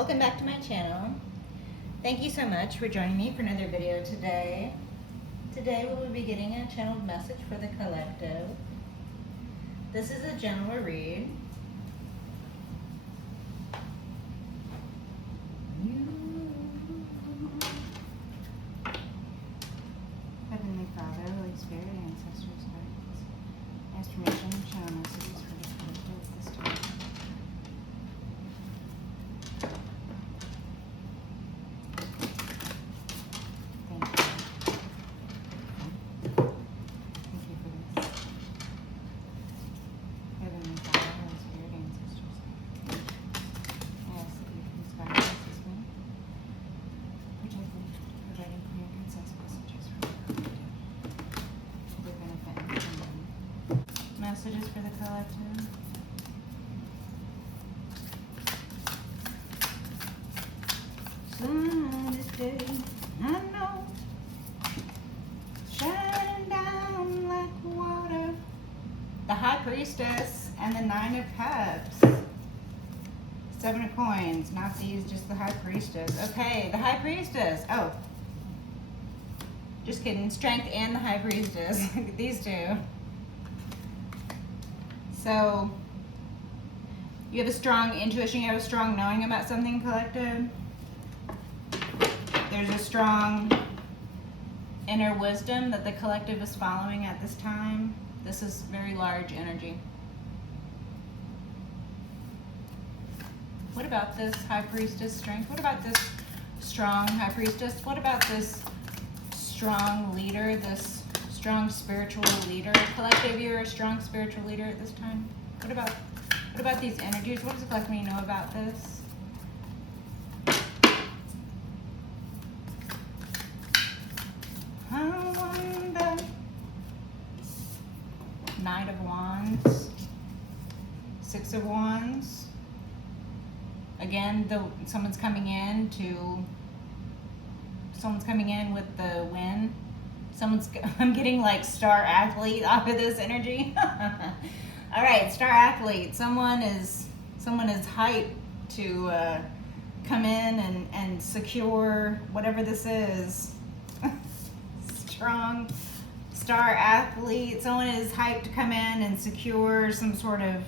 Welcome back to my channel. Thank you so much for joining me for another video today. Today we will be getting a channeled message for the collective. This is a general read. Heavenly Father, Holy Spirit, ancestors, guides, transformation, channel messages for the collective this time. Messages for the collective. Sun is day, I know, shining down like water. The High Priestess and the Nine of Cups. Seven of Coins, not these, just the High Priestess. Okay, the High Priestess. Oh, just kidding. Strength and the High Priestess. These two. So, you have a strong intuition, you have a strong knowing about something, collective. There's a strong inner wisdom that the collective is following at this time. This is very large energy. What about this High Priestess strength? What about this strong High Priestess? What about this strong leader, this strong spiritual leader? Collective, you're a strong spiritual leader at this time. What about these energies? What does the collective know about this? I wonder. Knight of Wands, Six of Wands. Again, someone's coming in with the win. I'm getting like star athlete off of this energy. All right, star athlete. Someone is hyped to come in and secure whatever this is. Strong star athlete. Someone is hyped to come in and secure some sort of.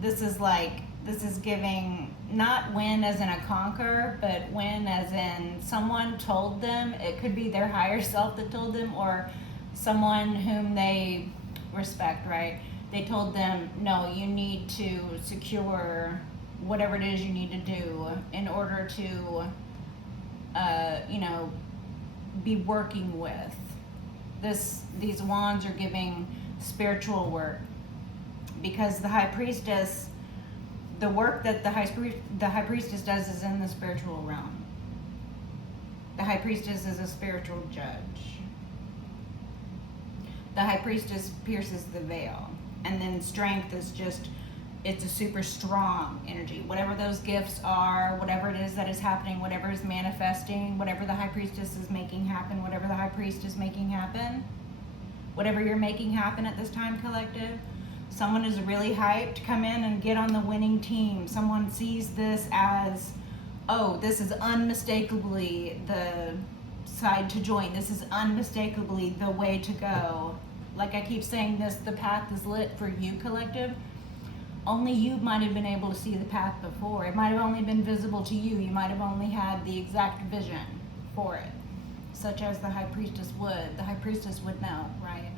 This is giving not win as in a conquer, but win as in someone told them. It could be their higher self that told them, or someone whom they respect, right? They told them, no, you need to secure whatever it is you need to do in order to, be working with. These wands are giving spiritual work, because the High Priestess, the work that the High Priestess does is in the spiritual realm. The High Priestess is a spiritual judge. The High Priestess pierces the veil. And then strength is just, it's a super strong energy. Whatever those gifts are, whatever it is that is happening, whatever is manifesting, whatever the High Priestess is making happen, whatever the High Priest is making happen, whatever you're making happen at this time, collective, someone is really hyped to come in and get on the winning team. Someone sees this as, oh, this is unmistakably the side to join. This is unmistakably the way to go. Like I keep saying this, the path is lit for you, collective. Only you might have been able to see the path before. It might have only been visible to you. You might have only had the exact vision for it, such as the High Priestess would. The High Priestess would know, right?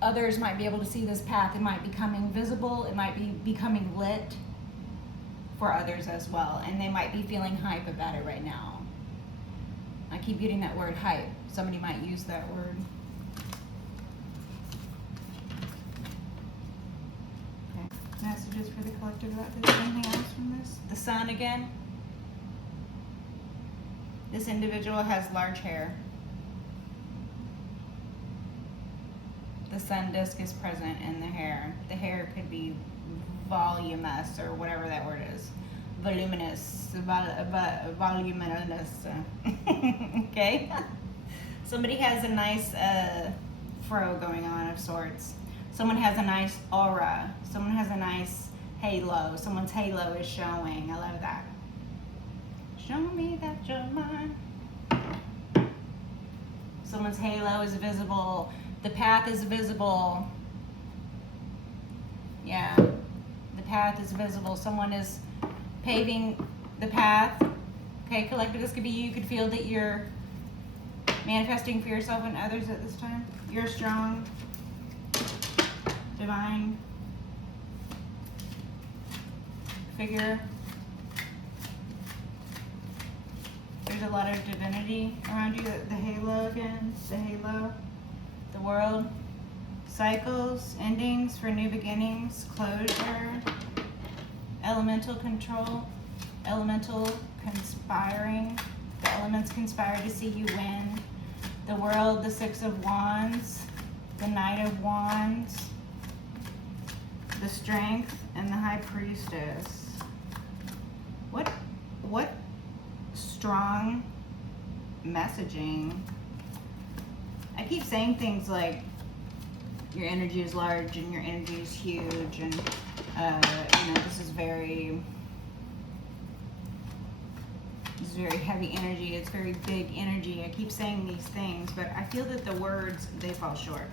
Others might be able to see this path. It might be becoming visible. It might be becoming lit for others as well. And they might be feeling hype about it right now. I keep getting that word hype. Somebody might use that word. Okay. Messages for the collective about this. Anything else from this? The Sun again. This individual has large hair. The sun disk is present in the hair. The hair could be voluminous or whatever that word is. Voluminous. Voluminous. Okay? Somebody has a nice fro going on of sorts. Someone has a nice aura. Someone has a nice halo. Someone's halo is showing. I love that. Show me that you're mine. Someone's halo is visible. The path is visible. Yeah, the path is visible. Someone is paving the path. Okay, collective, this could be you. You could feel that you're manifesting for yourself and others at this time. You're strong, divine figure. There's a lot of divinity around you. The halo again, the halo, the world. Cycles, endings for new beginnings, closure, elemental control, elemental conspiring. The elements conspire to see you win. The world, the Six of Wands, the Knight of Wands, the Strength, and the High Priestess. What strong messaging. I keep saying things like your energy is large and your energy is huge, and this is very heavy energy. It's very big energy. I keep saying these things, but I feel that the words, they fall short.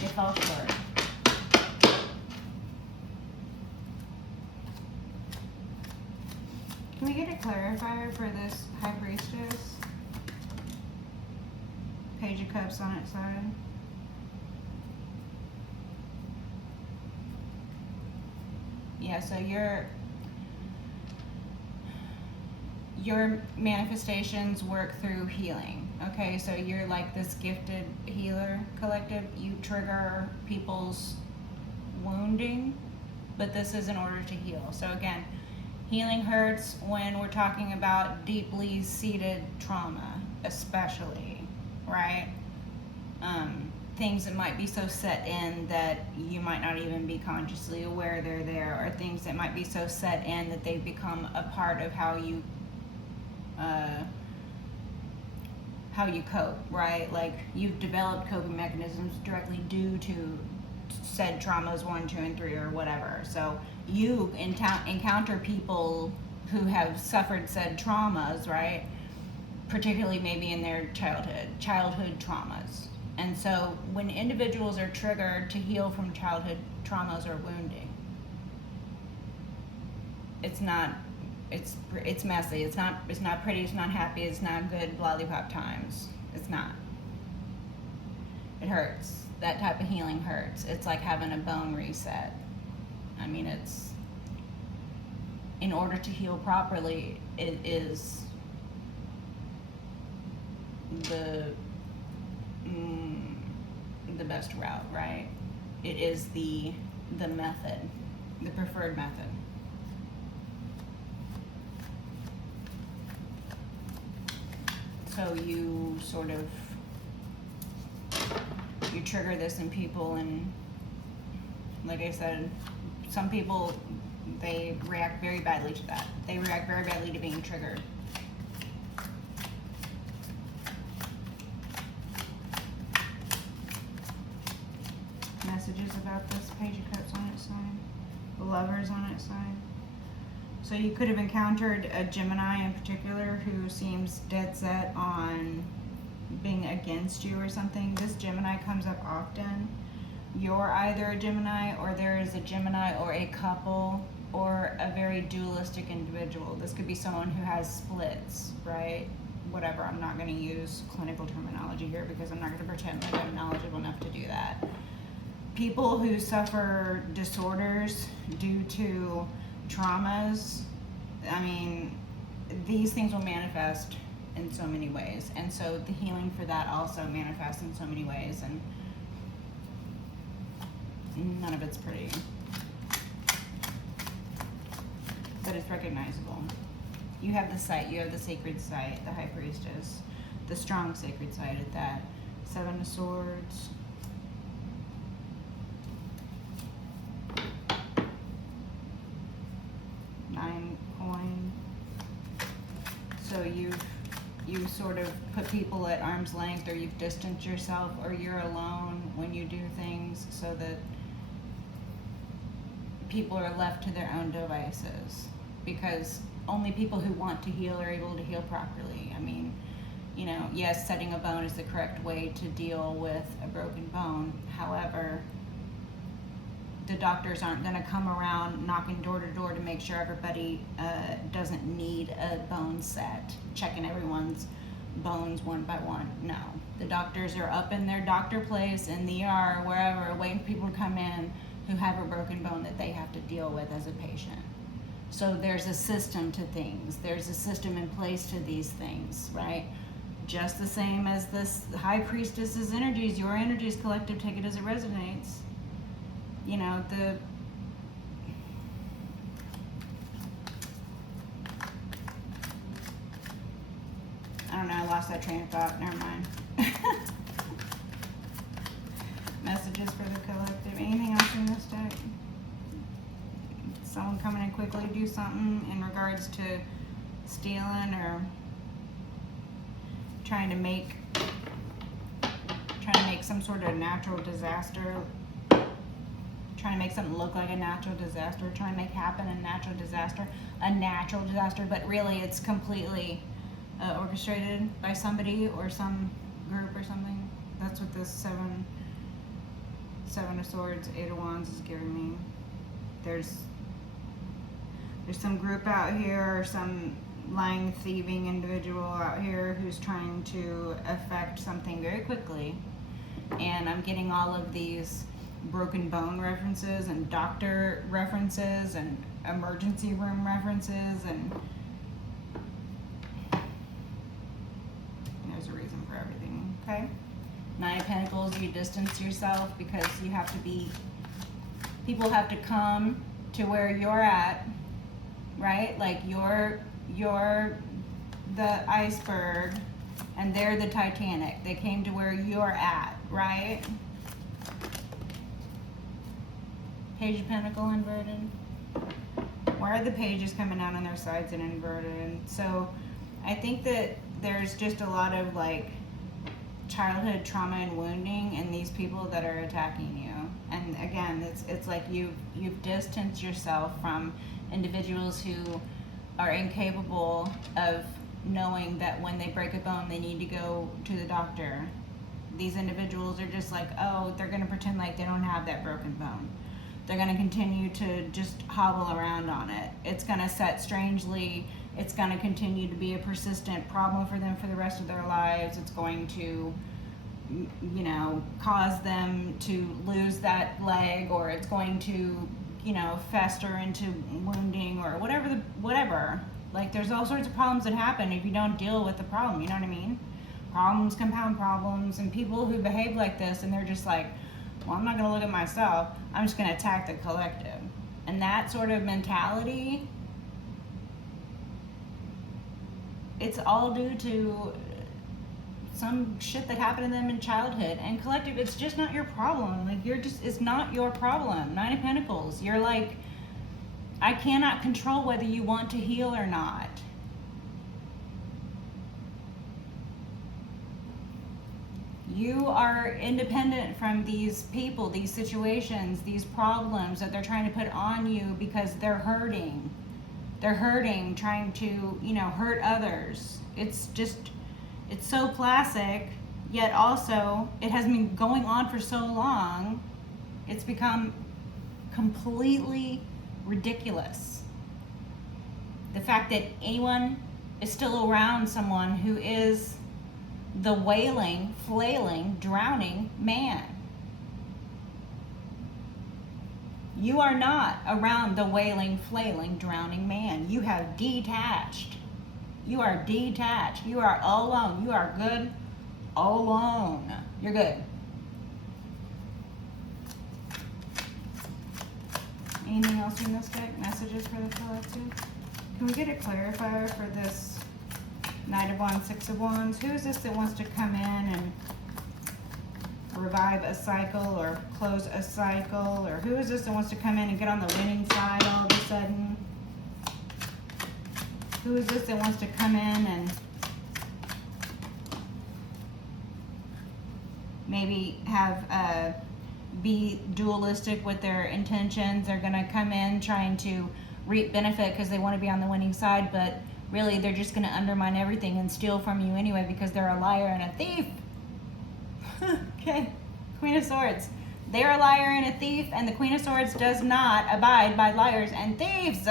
They fall short. Can we get a clarifier for this High Priestess? Page of Cups on its side. Yeah, so your manifestations work through healing. Okay, so you're like this gifted healer collective. You trigger people's wounding, but this is in order to heal. So again, healing hurts when we're talking about deeply seated trauma, especially, right? Things that might be so set in that you might not even be consciously aware they're there, or things that might be so set in that they've become a part of how you cope, right? Like you've developed coping mechanisms directly due to said traumas 1, 2, and 3, or whatever. So you encounter people who have suffered said traumas, right? Particularly maybe in their childhood traumas. And so when individuals are triggered to heal from childhood traumas or wounding, it's messy. It's not pretty. It's not happy. It's not good lollipop times. It's not. It hurts. That type of healing hurts. It's like having a bone reset. I mean, it's, in order to heal properly, it is the best route, right? It is the method, the preferred method. So you sort of, you trigger this in people, and like I said, some people, they react very badly to that. They react very badly to being triggered. Messages about this Page of Cups on its side, the Lovers on its side. So you could have encountered a Gemini in particular who seems dead set on being against you or something. This Gemini comes up often. You're either a Gemini, or there is a Gemini or a couple or a very dualistic individual. This could be someone who has splits, right? Whatever, I'm not going to use clinical terminology here because I'm not going to pretend like I'm knowledgeable enough to do that. People who suffer disorders due to traumas, I mean, these things will manifest in so many ways, and so the healing for that also manifests in so many ways, and none of it's pretty, but it's recognizable. You have the sight, you have the sacred sight, the High Priestess, the strong sacred sight at that. 7 of Swords. Coin. So you sort of put people at arm's length, or you've distanced yourself, or you're alone when you do things energies so that people are left to their own devices, because only people who want to heal are able to heal properly. I mean, you know, yes, setting a bone is the correct way to deal with a broken bone. However, the doctors aren't going to come around knocking door to door to make sure everybody doesn't need a bone set, checking everyone's bones one by one. No. The doctors are up in their doctor place, in the ER, wherever, waiting for people to come in who have a broken bone that they have to deal with as a patient. So there's a system to things. There's a system in place to these things, right? Just the same as this high priestess's energies, your energies collective, take it as it resonates. You know, I don't know, I lost that train of thought, never mind. Messages for the collective. Anything else in this deck? Someone coming in quickly to do something in regards to stealing or trying to make some sort of natural disaster, trying to make something look like a natural disaster, trying to make happen a natural disaster, but really it's completely orchestrated by somebody or some group or something. That's what this Seven of Swords, Eight of Wands is giving me. There's some group out here, or some lying, thieving individual out here who's trying to affect something very quickly. And I'm getting all of these broken bone references and doctor references and emergency room references, and there's a reason for everything, okay? Nine of Pentacles, you distance yourself because you have to be, people have to come to where you're at, right? Like you're the iceberg and they're the Titanic. They came to where you're at, right? Page of Pentacle inverted. Why are the pages coming out on their sides and inverted? So I think that there's just a lot of like childhood trauma and wounding in these people that are attacking you. And again, it's like you've distanced yourself from individuals who are incapable of knowing that when they break a bone they need to go to the doctor. These individuals are just like, oh, they're going to pretend like they don't have that broken bone. They're going to continue to just hobble around on it. It's going to set strangely. It's going to continue to be a persistent problem for them for the rest of their lives. It's going to, you know, cause them to lose that leg, or it's going to, you know, fester into wounding or whatever. Like, there's all sorts of problems that happen if you don't deal with the problem, you know what I mean? Problems compound problems, and people who behave like this and they're just like, well, I'm not going to look at myself, I'm just going to attack the collective. And that sort of mentality, it's all due to some shit that happened to them in childhood. And collective, it's just not your problem. Like, it's not your problem. Nine of Pentacles, you're like, I cannot control whether you want to heal or not. You are independent from these people, these situations, these problems that they're trying to put on you because they're hurting. They're hurting, trying to, you know, hurt others. It's just, it's so classic, yet also it has been going on for so long, it's become completely ridiculous. The fact that anyone is still around someone who is the wailing, flailing, drowning man. You are not around the wailing, flailing, drowning man. You have detached. You are detached. You are alone. You are good alone. You're good. Anything else in this deck? Messages for the collective? Can we get a clarifier for this Knight of Wands, Six of Wands? Who is this that wants to come in and revive a cycle or close a cycle? Or who is this that wants to come in and get on the winning side all of a sudden? Who is this that wants to come in and maybe have be dualistic with their intentions. They're going to come in trying to reap benefit because they want to be on the winning side, but really they're just going to undermine everything and steal from you anyway because they're a liar and a thief. Okay, Queen of Swords. They're a liar and a thief, and the Queen of Swords does not abide by liars and thieves.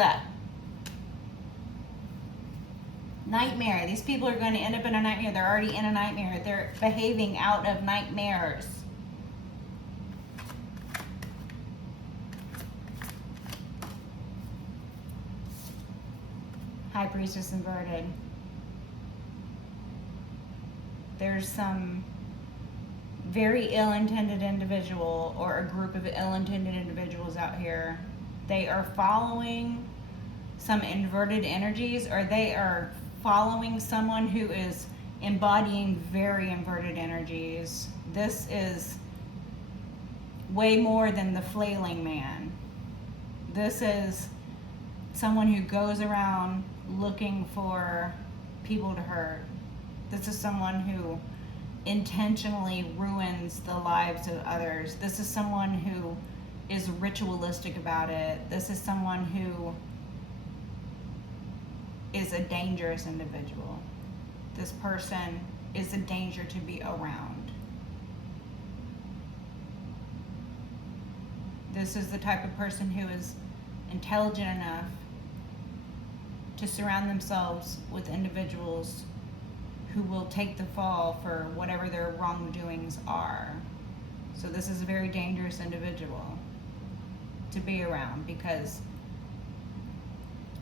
Nightmare. These people are going to end up in a nightmare. They're already in a nightmare. They're behaving out of nightmares. High Priestess inverted. There's some very ill-intended individual or a group of ill-intended individuals out here. They are following some inverted energies, or they are following someone who is embodying very inverted energies. This is way more than the flailing man. This is someone who goes around looking for people to hurt. This is someone who intentionally ruins the lives of others. This is someone who is ritualistic about it. This is someone who is a dangerous individual. This person is a danger to be around. This is the type of person who is intelligent enough to surround themselves with individuals who will take the fall for whatever their wrongdoings are. So this is a very dangerous individual to be around, because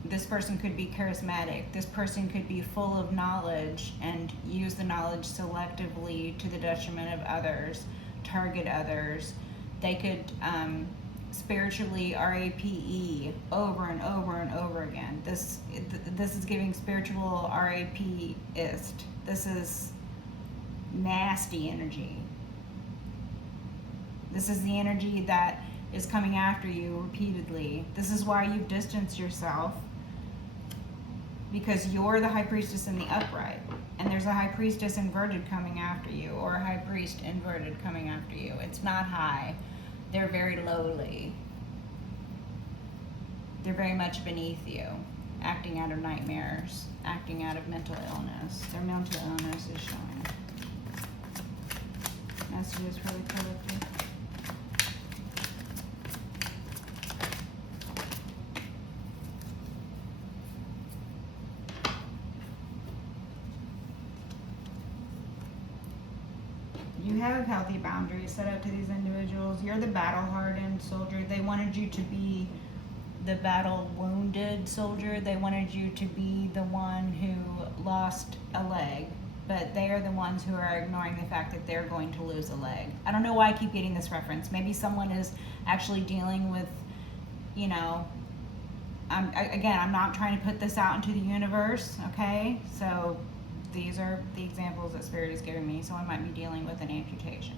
this person could be charismatic. This person could be full of knowledge and use the knowledge selectively to the detriment of others, target others. They could spiritually RAPE over and over and over again. This is giving spiritual RAPist. This is nasty energy. This is the energy that is coming after you repeatedly. This is why you've distanced yourself, because you're the High Priestess in the upright, and there's a High Priestess inverted coming after you, or a High Priest inverted coming after you. It's not high. They're very lowly. They're very much beneath you, acting out of nightmares, acting out of mental illness. Their mental illness is showing. Messages for the collective. You have healthy boundaries set up to these individuals. You're the battle-hardened soldier. They wanted you to be the battle-wounded soldier. They wanted you to be the one who lost a leg, but they are the ones who are ignoring the fact that they're going to lose a leg. I don't know why I keep getting this reference. Maybe someone is actually dealing with, you know, again, I'm not trying to put this out into the universe, okay? So these are the examples that Spirit is giving me. Someone might be dealing with an amputation.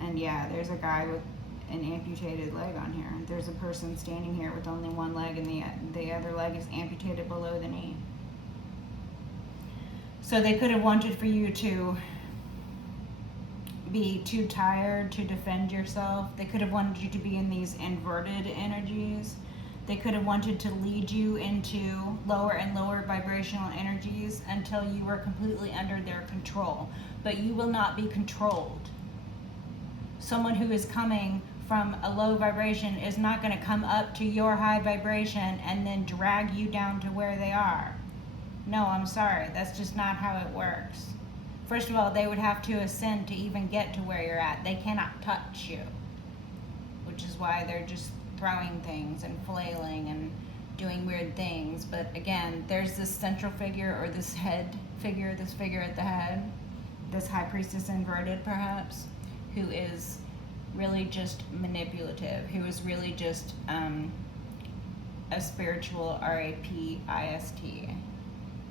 And yeah, there's a guy with an amputated leg on here. There's a person standing here with only one leg, and the other leg is amputated below the knee. So they could have wanted for you to be too tired to defend yourself. They could have wanted you to be in these inverted energies. They could have wanted to lead you into lower and lower vibrational energies until you were completely under their control. But you will not be controlled. Someone who is coming from a low vibration is not going to come up to your high vibration and then drag you down to where they are. No, I'm sorry. That's just not how it works. First of all, they would have to ascend to even get to where you're at. They cannot touch you, which is why they're just throwing things and flailing and doing weird things. But again, there's this central figure, or this head figure, this figure at the head, this High Priestess inverted perhaps, who is really just manipulative, who is really just a spiritual RAPIST.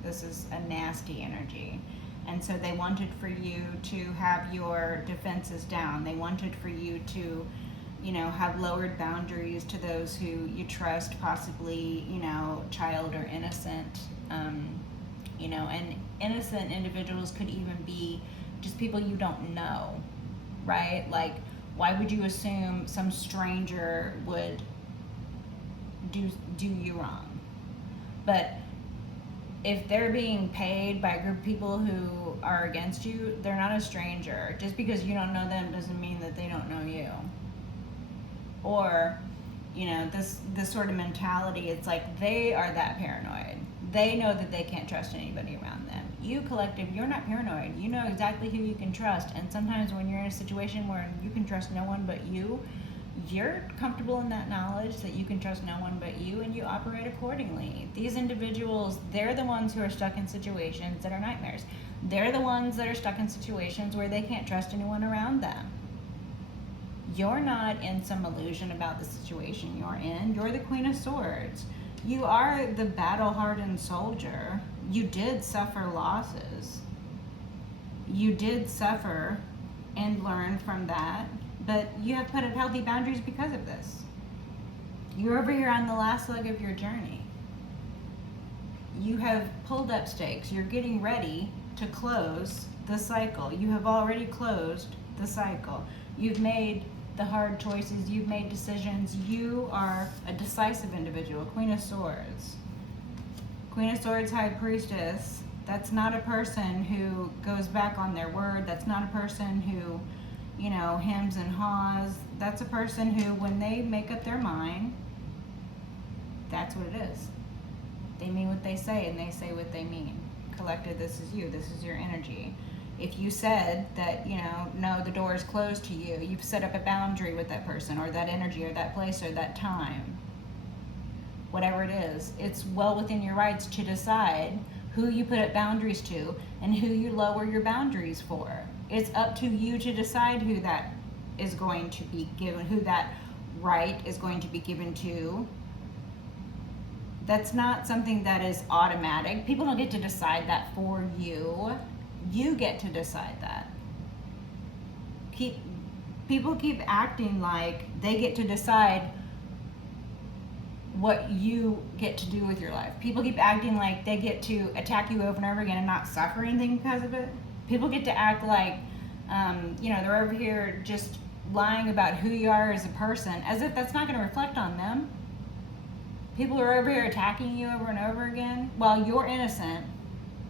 This is a nasty energy. And so they wanted for you to have your defenses down. They wanted for you to, you know, have lowered boundaries to those who you trust, possibly, you know, child or innocent and innocent individuals could even be just people you don't know, right? Like, why would you assume some stranger would do you wrong? But if they're being paid by a group of people who are against you, they're not a stranger. Just because you don't know them doesn't mean that they don't know you. Or, this sort of mentality, it's like they are that paranoid. They know that they can't trust anybody around them. You, collective, you're not paranoid. You know exactly who you can trust. And sometimes when you're in a situation where you can trust no one but you're comfortable in that knowledge that you can trust no one but you, and you operate accordingly. These individuals, they're the ones who are stuck in situations that are nightmares. They're the ones that are stuck in situations where they can't trust anyone around them. You're not in some illusion about the situation you're in. You're the Queen of Swords. You are the battle-hardened soldier. You did suffer losses. You did suffer and learn from that. But you have put up healthy boundaries because of this. You're over here on the last leg of your journey. You have pulled up stakes. You're getting ready to close the cycle. You have already closed the cycle. You've made the hard choices. You've made decisions. You are a decisive individual. Queen of Swords. Queen of Swords, High Priestess. That's not a person who goes back on their word. That's not a person who hems and haws. That's a person who, when they make up their mind, that's what it is. They mean what they say, and they say what they mean. Collective, this is you. This is your energy. If you said that, no, the door is closed to you, you've set up a boundary with that person, or that energy, or that place, or that time. Whatever it is, it's well within your rights to decide who you put up boundaries to and who you lower your boundaries for. It's up to you to decide who that is going to be given, who that right is going to be given to. That's not something that is automatic. People don't get to decide that for you. You get to decide that. People keep acting like they get to decide what you get to do with your life. People keep acting like they get to attack you over and over again and not suffer anything because of it. People get to act like, they're over here just lying about who you are as a person, as if that's not going to reflect on them. People are over here attacking you over and over again while you're innocent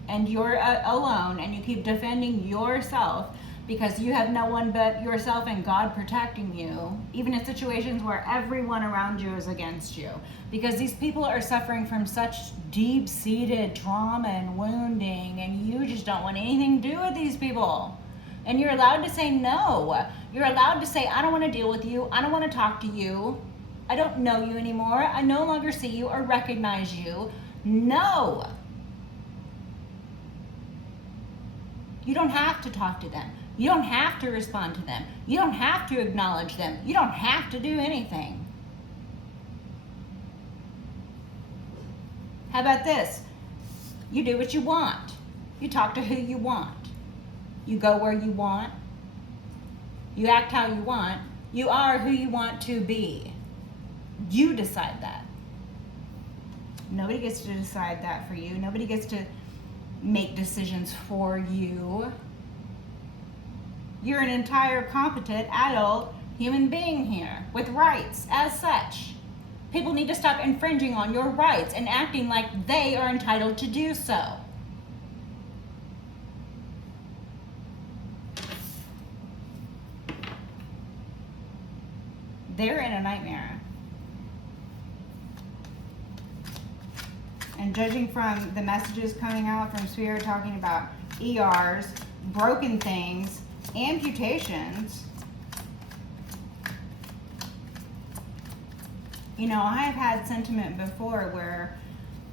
and you're alone, and you keep defending yourself because you have no one but yourself and God protecting you, even in situations where everyone around you is against you. Because these people are suffering from such deep-seated trauma and wounding, and you just don't want anything to do with these people. And you're allowed to say no. You're allowed to say, I don't want to deal with you. I don't want to talk to you. I don't know you anymore. I no longer see you or recognize you. No. You don't have to talk to them. You don't have to respond to them. You don't have to acknowledge them. You don't have to do anything. How about this? You do what you want. You talk to who you want. You go where you want. You act how you want. You are who you want to be. You decide that. Nobody gets to decide that for you. Nobody gets to make decisions for you. You're an entire competent adult human being here with rights as such. People need to stop infringing on your rights and acting like they are entitled to do so. They're in a nightmare. And judging from the messages coming out from Spirit talking about ERs, broken things, amputations, I have had sentiment before where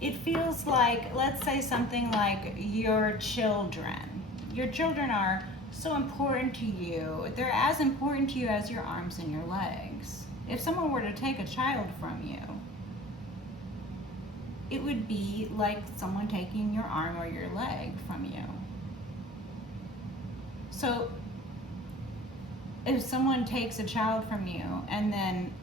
it feels like, let's say something like your children. Your children are so important to you. They're as important to you as your arms and your legs. If someone were to take a child from you, it would be like someone taking your arm or your leg from you. So if someone takes a child from you and then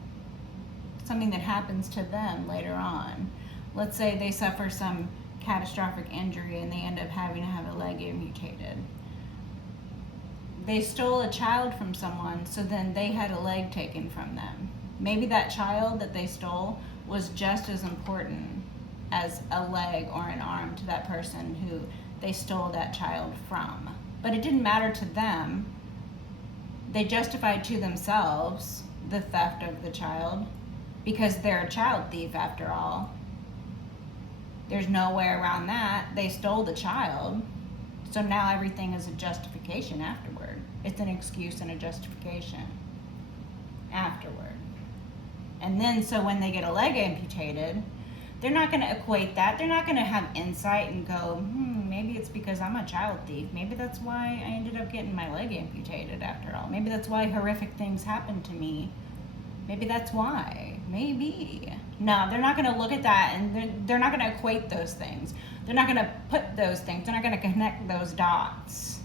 something that happens to them later on, let's say they suffer some catastrophic injury and they end up having to have a leg amputated. They stole a child from someone, so then they had a leg taken from them. Maybe that child that they stole was just as important as a leg or an arm to that person who they stole that child from. But it didn't matter to them. They justified to themselves the theft of the child because they're a child thief after all. There's no way around that. They stole the child. So now everything is a justification afterward. It's an excuse and a justification afterward. And then so when they get a leg amputated, they're not going to equate that. They're not going to have insight and go, maybe it's because I'm a child thief. Maybe that's why I ended up getting my leg amputated after all. Maybe that's why horrific things happened to me. Maybe that's why. Maybe. No, they're not going to look at that, and they're not going to equate those things. They're not going to put those things. They're not going to connect those dots.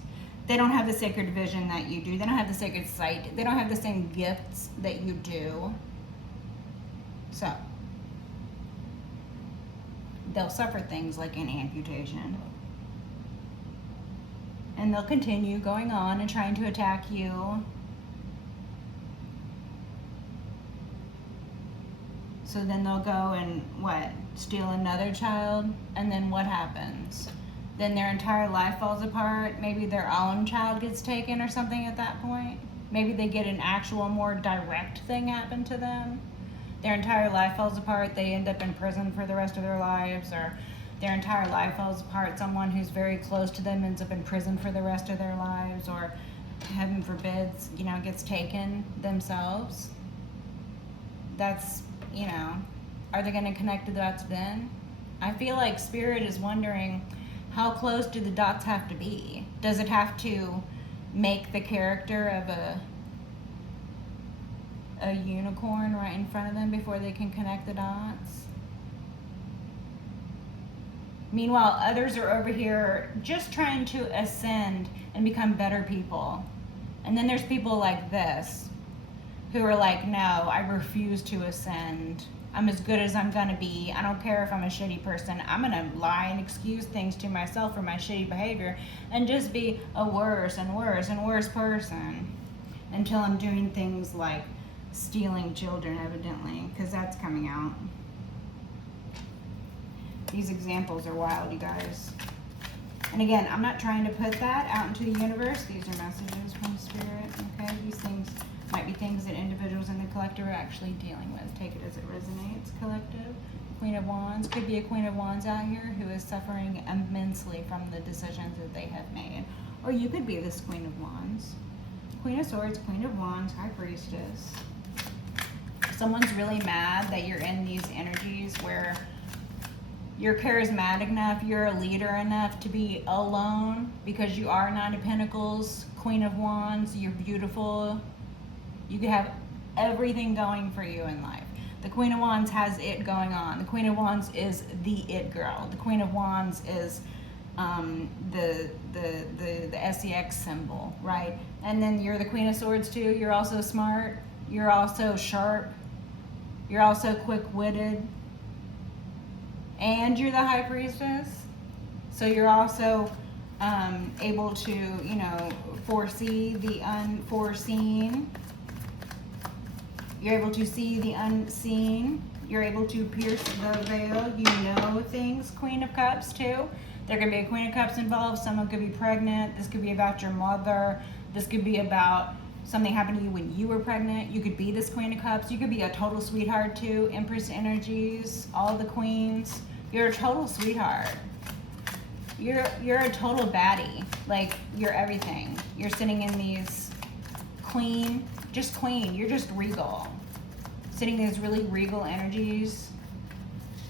They don't have the sacred vision that you do. They don't have the sacred sight. They don't have the same gifts that you do. So they'll suffer things like an amputation. And they'll continue going on and trying to attack you. So then they'll go and steal another child, and then what happens? Then their entire life falls apart. Maybe their own child gets taken or something at that point. Maybe they get an actual more direct thing happen to them. Their entire life falls apart. They end up in prison for the rest of their lives, or their entire life falls apart. Someone who's very close to them ends up in prison for the rest of their lives, or heaven forbids, gets taken themselves. That's, are they going to connect the dots then? I feel like Spirit is wondering, how close do the dots have to be? Does it have to make the character of a unicorn right in front of them before they can connect the dots? Meanwhile, others are over here just trying to ascend and become better people. And then there's people like this who are like, no, I refuse to ascend. I'm as good as I'm gonna be. I don't care if I'm a shitty person. I'm gonna lie and excuse things to myself for my shitty behavior and just be a worse and worse and worse person until I'm doing things like stealing children, evidently, because that's coming out. These examples are wild, you guys. And again, I'm not trying to put that out into the universe. These are messages from Spirit, okay? These things might be things that individuals in the collective are actually dealing with. Take it as it resonates, collective. Queen of Wands. Could be a Queen of Wands out here who is suffering immensely from the decisions that they have made. Or you could be this Queen of Wands. Queen of Swords, Queen of Wands, High Priestess. Someone's really mad that you're in these energies where you're charismatic enough, you're a leader enough to be alone because you are Nine of Pentacles, Queen of Wands, you're beautiful. You could have everything going for you in life. The Queen of Wands has it going on. The Queen of Wands is the it girl. The Queen of Wands is the SEX symbol, right? And then you're the Queen of Swords too. You're also smart. You're also sharp. You're also quick-witted. And you're the High Priestess. So you're also able to, foresee the unforeseen. You're able to see the unseen. You're able to pierce the veil. You know things. Queen of Cups too. There could be a Queen of Cups involved. Someone could be pregnant. This could be about your mother. This could be about something happened to you when you were pregnant. You could be this Queen of Cups. You could be a total sweetheart too. Empress energies. All the queens. You're a total sweetheart. You're a total baddie. Like, you're everything. You're sitting in these queen. You're just regal. Sitting in these really regal energies.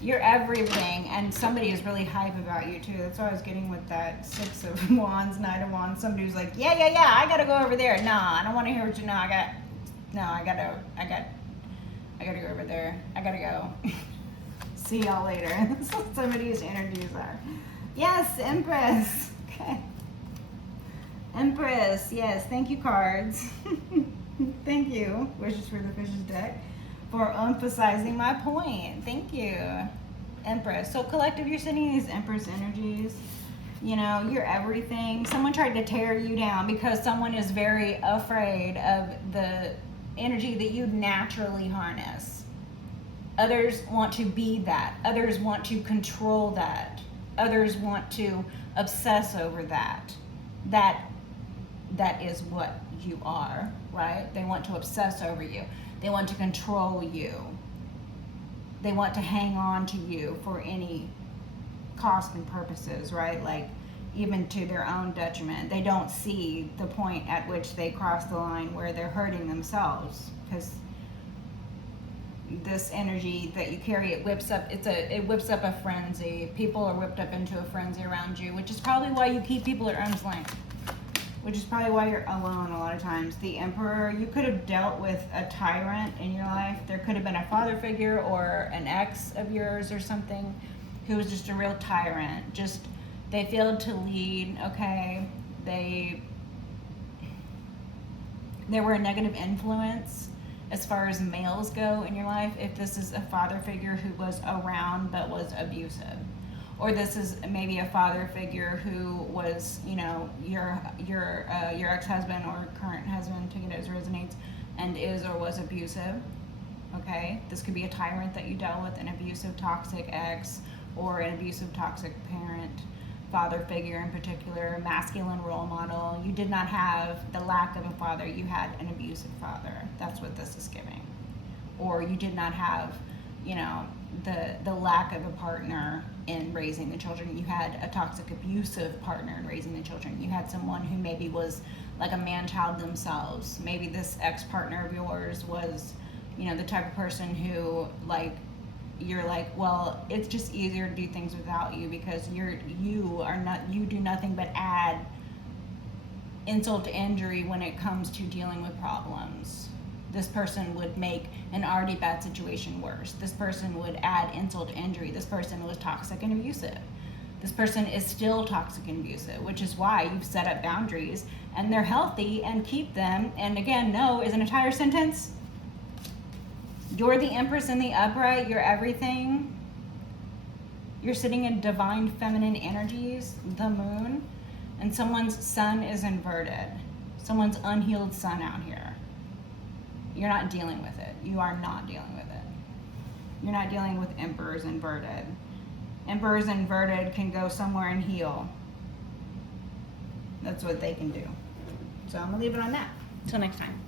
You're everything, and somebody is really hype about you too. That's what I was getting with that Six of Wands, Knight of Wands. Somebody was like, yeah, I gotta go over there. Nah, I don't want to hear what you know. I gotta go over there. I gotta go. See y'all later. That's what some of these energies are. Yes, Empress. Okay. Empress. Yes. Thank you, cards. Thank you, Wishes for the Fishes deck, for emphasizing my point. Thank you. Empress. So collective, you're sending these Empress energies. You know, you're everything. Someone tried to tear you down because someone is very afraid of the energy that you naturally harness. Others want to be that. Others want to control that. Others want to obsess over that. That is what you are, right? They want to obsess over you. They want to control you. They want to hang on to you for any cost and purposes, right? Like even to their own detriment. They don't see the point at which they cross the line where they're hurting themselves, because this energy that you carry, it whips up a frenzy. People are whipped up into a frenzy around you, which is probably why you keep people at arm's length, which is probably why you're alone a lot of times. The Emperor, you could have dealt with a tyrant in your life. There could have been a father figure or an ex of yours or something who was just a real tyrant. Just, they failed to lead, okay? They were a negative influence as far as males go in your life. If this is a father figure who was around but was abusive, or this is maybe a father figure who was, you know, your ex-husband or current husband, take it as resonates, and is or was abusive. Okay, this could be a tyrant that you dealt with, an abusive toxic ex, or an abusive toxic parent, father figure in particular, masculine role model. You did not have the lack of a father, you had an abusive father. That's what this is giving. Or you did not have, you know, the lack of a partner in raising the children. You had a toxic abusive partner in raising the children. You had someone who maybe was like a man-child themselves. Maybe this ex-partner of yours was, you know, the type of person who, like, you're like, well, it's just easier to do things without you because you do nothing but add insult to injury when it comes to dealing with problems. This person would make an already bad situation worse. This person would add insult to injury. This person was toxic and abusive. This person is still toxic and abusive, which is why you've set up boundaries and they're healthy and keep them. And again, no is an entire sentence. You're the Empress in the upright. You're everything. You're sitting in divine feminine energies, the moon, and someone's sun is inverted. Someone's unhealed sun out here. You're not dealing with it. You are not dealing with it. You're not dealing with emperors inverted. Emperors inverted can go somewhere and heal. That's what they can do. So I'm going to leave it on that. Until next time.